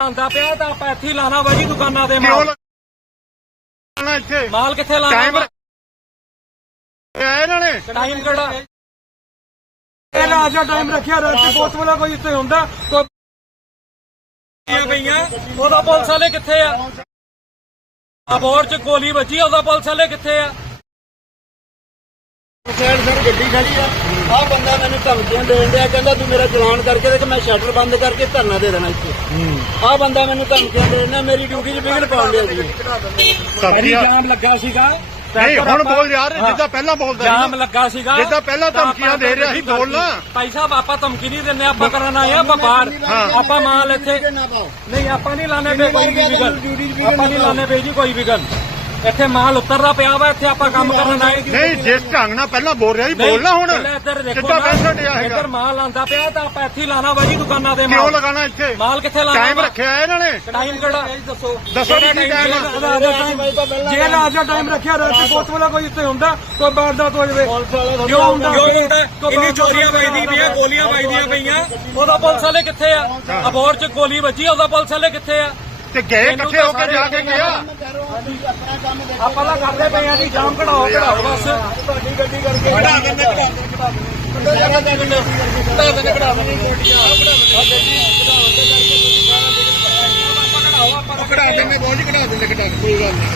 ਆਂਦਾ ਪਿਆ ਤਾਂ ਆਪਾਂ ਇੱਥੇ ਲਾਣਾ ਵਾ ਜੀ ਦੁਕਾਨਾਂ ਦੇ ਕਿਉਂ ਮਾਲ। ਲਾਣਾ ਇੱਥੇ? ਮਾਲ ਕਿੱਥੇ ਲਾਣਾ ਟਾਈਮ ਵਾ ਆਇਆ ਇਹਨਾਂ ਨੇ? ਟਾਈਮ ਕਿਹੜਾ? ਇਹ ਰਾਜਾ ਟਾਈਮ ਰੱਖਿਆ ਰਾਤੀ ਬਹੁਤ ਵਾਲਾ ਕੋਈ ਇੱਥੇ ਹੁੰਦਾ। ਕੋਈ ਗੋਲੀਆਂ ਪਈਆਂ ਉਹਦਾ ਪੁਲਿਸ ਵਾਲੇ ਕਿੱਥੇ ਆ? ਅਬੋਰ ਚ ਗੋਲੀ ਵੱਜੀ ਉਹਦਾ ਪੁਲਿਸ ਵਾਲੇ ਕਿੱਥੇ ਆ? ਸਾਈਡ ਸਰ ਗੱਡੀ ਖੜੀ ਆ। ਆਹ ਬੰਦਾ ਮੈਨੂੰ ਧਮਕੀਆਂ ਦੇਣ ਡਿਆ ਕਹਿੰਦਾ ਤੂੰ ਮੇਰਾ ਚਲਾਨ ਕਰਕੇ ਦੇ ਕਿ ਮੈਂ ਸ਼ਟਰ ਬੰਦ ਕਰਕੇ ਧਰਨਾ ਦੇ ਦੇਣਾ ਇੱਥੇ। ਆਹ ਬੰਦਾ ਮੈਨੂੰ ਧਮਕੀਆਂ ਦੇਣ ਡਿਆ ਮੇਰੀ ਡਿਊਟੀ 'ਚ ਵਿਗੜ ਪਾਉਣ ਡਿਆ ਜੀ। ਮੇਰੀ ਧਮਕੀਆਂ ਜਾਮ ਲੱਗਾ ਸੀਗਾ। ਨਹੀਂ ਹੁਣ ਬੋਲ ਯਾਰ ਜਿੱਦਾਂ ਪਹਿਲਾਂ ਬੋਲਦਾ ਸੀ ਜਾਮ ਨਾ। ਲੱਗਾ ਸੀਗਾ। ਜਿੱਦਾਂ ਪਹਿਲਾਂ ਤਾਂ ਧਮਕੀਆਂ ਆਪਾਂ ਦੇ ਰਿਹਾ ਸੀ, ਬੋਲ ਨਾ। ਭਾਈ ਸਾਹਿਬ ਆਪਾਂ ਧਮਕੀ ਨਹੀਂ ਦਿੰਦੇ ਆਪਾਂ ਕਰਨ ਆਏ ਆ ਵਪਾਰ ਆਪਾਂ ਮਾਲ ਇੱਥੇ ਨਹੀਂ ਆਪਾਂ ਨਹੀਂ ਲਾਣੇ ਪਏ ਕੋਈ ਵੀ ਵਿਗਨ ਆਪਾਂ ਨਹੀਂ ਲਾਣੇ ਪਏ ਜੀ ਕੋਈ ਵਿਗਨ ਇੱਥੇ ਮਾਲ ਉਤਰਦਾ ਪਿਆ ਵਾ ਇੱਥੇ ਆਪਾਂ ਕੰਮ ਕਰਨ ਆਏ ਨਹੀਂ ਜਿਸ ਢੰਗ ਨਾਲ ਪਹਿਲਾਂ ਬੋਲ ਰਿਹਾ ਸੀ ਨਹੀਂ, ਬੋਲ ਨਾ ਹੁਣ ਇੱਧਰ ਦੇਖੋ ਕਿੱਦਾਂ ਡਿਆ ਹੈਗਾ। ਇੱਧਰ ਮਾਲ ਆਂਦਾ ਪਿਆ ਤਾਂ ਆਪਾਂ ਇੱਥੇ ਹੀ ਲਾਣਾ ਵਾ ਜੀ ਦੁਕਾਨਾਂ ਦੇ ਕਿਉਂ ਮਾਲ। ਲਗਾਣਾ ਇੱਥੇ? ਮਾਲ ਕਿੱਥੇ ਲਾਣਾ ਟਾਈਮ? ਰੱਖਿਆ ਹੈ ਇਹਨਾਂ ਨੇ। ਟਾਈਮ ਕਿਹੜਾ? ਦੱਸੋ। ਦੱਸੋ ਵੀ ਕੀ ਟਾਈਮ ਜੇ ਰਾਜਾ ਟਾਈਮ ਰੱਖਿਆ ਰਾਤੀ ਬਹੁਤ ਵਾਲਾ ਕੋਈ ਇੱਥੇ ਹੁੰਦਾ ਕੋਈ ਵਾਰਦਾਤ ਹੋ ਜਾਵੇ। ਕਿਉਂ ਹੁੰਦਾ? ਕਿਉਂ ਹੁੰਦਾ? ਇੰਨੀ ਚੋਰੀਆਂ ਵੱਜਦੀ ਪਈਆਂ ਗੋਲੀਆਂ ਵੱਜਦੀਆਂ ਪਈਆਂ। ਉਹਦਾ ਪੁਲਿਸ ਵਾਲੇ ਕਿੱਥੇ ਆ? ਅਬੋਰ ਚ ਗੋਲੀ ਵੱਜੀ ਉਹਦਾ ਪੁਲਿਸ ਵਾਲੇ ਕਿੱਥੇ ਆ? ਤੇ ਗਏ ਇਕੱਠੇ ਹੋ ਕੇ ਜਾ ਕੇ ਗਿਆ। ਆਪਾਂ ਤਾਂ ਕਰਦੇ ਪਏ ਆ ਕਢਾ ਦਿੰਦੇ ਕਢਾ ਦਿੰਦੇ। ਕੋਈ ਗੱਲ ਨਹੀਂ।